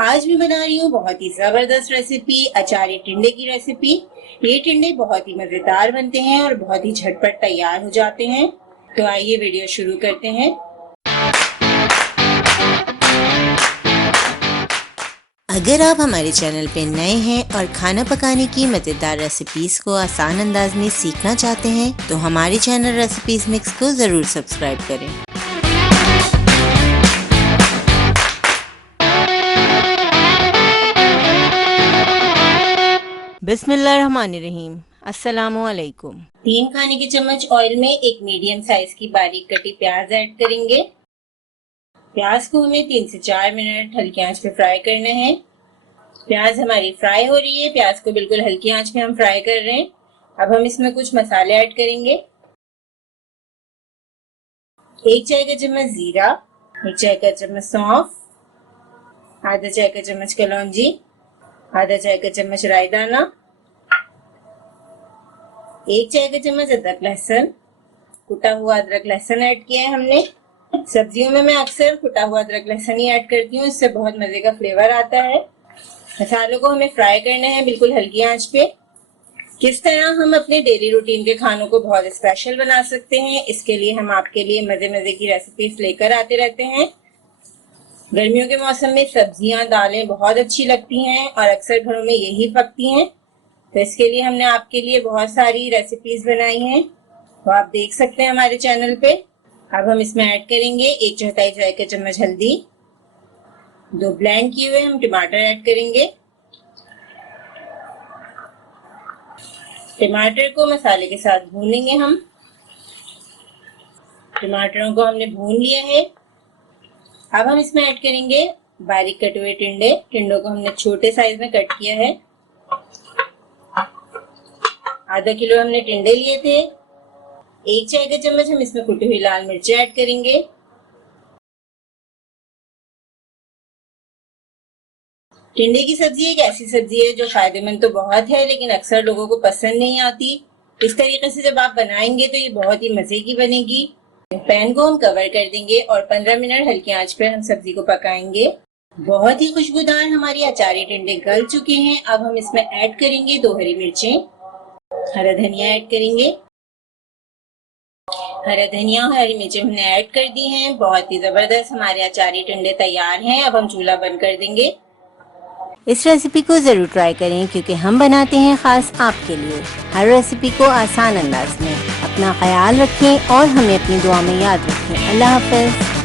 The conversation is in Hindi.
आज मैं बना रही हूँ बहुत ही जबरदस्त रेसिपी, अचारी टिंडे की रेसिपी। ये टिंडे बहुत ही मजेदार बनते हैं और बहुत ही झटपट तैयार हो जाते हैं। तो आइए वीडियो शुरू करते हैं। अगर आप हमारे चैनल पे नए हैं और खाना पकाने की मजेदार रेसिपीज को आसान अंदाज में सीखना चाहते हैं तो हमारे चैनल रेसिपीज मिक्स को जरूर सब्सक्राइब करें। बिस्मिल्लाहिर्रहमानिर्रहीम। अस्सलामुअलैकुम। 3 खाने के चम्मच ऑयल में एक मीडियम साइज की बारीक कटी प्याज ऐड करेंगे। प्याज को हमें 3 से 4 मिनट हल्की आंच पे फ्राई करना है। प्याज हमारी फ्राई हो रही है, प्याज को बिल्कुल हल्की आंच पे हम फ्राई कर रहे हैं। अब हम इसमें कुछ मसाले ऐड करेंगे। 1 चाय का चम्मच जीरा, 1 चाय का चम्मच सौंफ, आधा चाय का चम्मच कलौंजी, आधा चाय का चम्मच राई दाना, 1 चाय का चम्मच अदरक लहसुन, कुटा हुआ अदरक लहसुन ऐड किया है हमने। सब्जियों में मैं अक्सर कुटा हुआ अदरक लहसुन ही ऐड करती हूँ, इससे बहुत मजे का फ्लेवर आता है। मसालों को हमें फ्राई करना है बिल्कुल हल्की आंच पे। किस तरह हम अपने डेली रूटीन के खानों को बहुत स्पेशल बना सकते हैं, इसके लिए हम आपके लिए मजे मजे की रेसिपीज लेकर आते रहते हैं। गर्मियों के मौसम में सब्जियां दालें बहुत अच्छी लगती हैं और अक्सर घरों में यही पकती हैं। तो इसके लिए हमने आपके लिए बहुत सारी रेसिपीज बनाई हैं, तो आप देख सकते हैं हमारे चैनल पे। अब हम इसमें ऐड करेंगे 1/4 चाय का चम्मच हल्दी, 2 ब्लेंड किए हुए हम टमाटर ऐड करेंगे। टमाटर को मसाले के साथ भूनेंगे हम। टमाटरों को हमने भून लिया है। अब हम इसमें ऐड करेंगे बारीक कटे हुए टिंडे। टिंडों को हमने छोटे साइज में कट किया है। आधा किलो हमने टिंडे लिए थे। 1 चाय का चम्मच हम इसमें कुटी हुई लाल मिर्च ऐड करेंगे। टिंडे की सब्जी एक ऐसी सब्जी है जो फायदेमंद तो बहुत है, लेकिन अक्सर लोगों को पसंद नहीं आती। इस तरीके से जब आप बनाएंगे तो ये बहुत ही मजे की बनेगी। पैन को हम कवर कर देंगे और 15 मिनट हल्की आंच पर हम सब्जी को पकाएंगे। बहुत ही खुशबूदार हमारी अचारी टिंडे गल चुके हैं। अब हम इसमें ऐड करेंगे 2 हरी मिर्चें, हरा धनिया ऐड करेंगे। हरा धनिया और हरी मिर्चें हमने ऐड कर दी हैं। बहुत ही जबरदस्त हमारे अचारी टिंडे तैयार हैं। अब हम चूल्हा बंद कर देंगे। इस रेसिपी को जरूर ट्राई करें क्योंकि हम बनाते हैं खास आपके लिए, हर रेसिपी को आसान अंदाज में। अपना ख्याल रखें और हमें अपनी दुआ में याद रखें। अल्लाह हाफ़िज़।